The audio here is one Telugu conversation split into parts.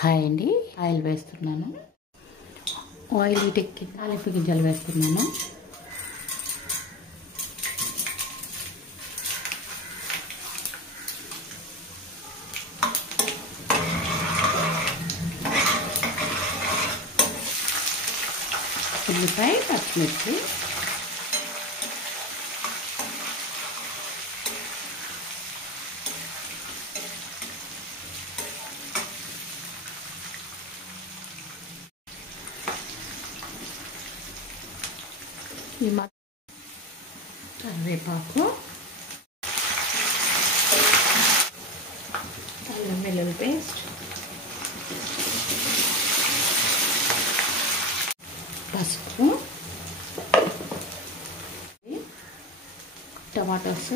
హాయ్ అండి, ఆయిల్ వేస్తున్నాను. ఆయిల్ హీటెక్కి తాలింపు గింజలు వేస్తున్నాను. ఉల్లిపాయ, పచ్చిమిర్చి, కరివేపాకు, అల్లం వెల్లుల్లి పేస్ట్, పసుపు, టమాటోస్.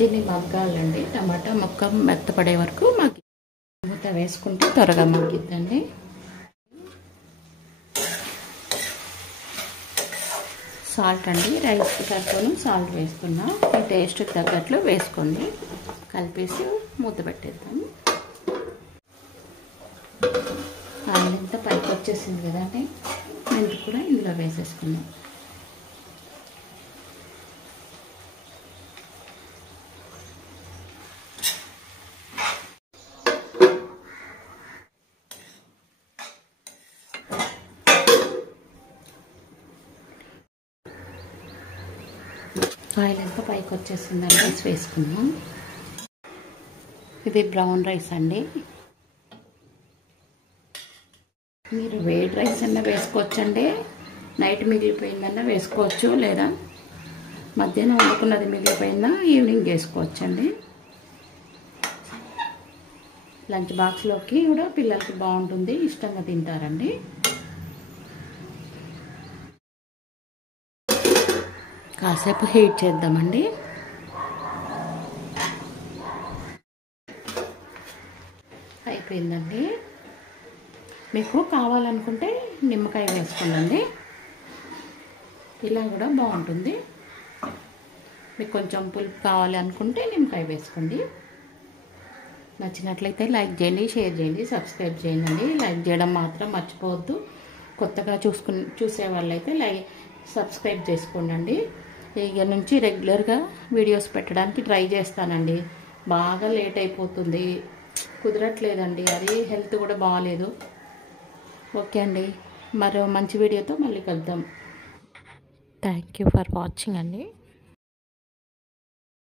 దీన్ని మగ్గాలండి. టమాటా ముక్క మెత్తపడే వరకు మూత వేసుకుంటే త్వరగా మగ్గిద్దండి. సాల్ట్ అండి, రైస్కి సరిపోను సాల్ట్ వేస్తున్నా. మీ టేస్ట్కి తగ్గట్లు వేసుకోండి. కలిపేసి మూత పెట్టేద్దాం. ఆయిల్ ఎంత పైకి వచ్చేసింది కదండి, మెంతి కూడా ఇందులో వేసేసుకుందాం. ఆయిల్ ఎంత పైకి వచ్చేసిందని రైస్ వేసుకుందాం. ఇది బ్రౌన్ రైస్ అండి. మీరు వేడి రైస్ అన్నా వేసుకోవచ్చండి. నైట్ మిగిలిపోయిందన్నా వేసుకోవచ్చు, లేదా మధ్యాహ్నం వండుకున్నది మిగిలిపోయిందా ఈవినింగ్ వేసుకోవచ్చండి. లంచ్ బాక్స్లోకి కూడా పిల్లలకి బాగుంటుంది, ఇష్టంగా తింటారండి. కాసేపు హీట్ చేద్దామండి. అయిపోయిందండి. మీకు కావాలనుకుంటే నిమ్మకాయ వేసుకోండి, ఇలా కూడా బాగుంటుంది. మీకు కొంచెం పులుపు కావాలి అనుకుంటే నిమ్మకాయ వేసుకోండి. నచ్చినట్లయితే లైక్ చేయండి, షేర్ చేయండి, సబ్స్క్రైబ్ చేయండి. లైక్ చేయడం మాత్రం మర్చిపోవద్దు. కొత్తగా చూసే వాళ్ళైతే సబ్స్క్రైబ్ చేసుకోండి. ఇక నుంచి రెగ్యులర్గా వీడియోస్ పెట్టడానికి ట్రై చేస్తానండి. బాగా లేట్ అయిపోతుంది, కుదరట్లేదండి. అది హెల్త్ కూడా బాగాలేదు. ఓకే అండి, మరో మంచి వీడియోతో మళ్ళీ కలుద్దాం. థ్యాంక్ యూ ఫర్ వాచింగ్ అండి.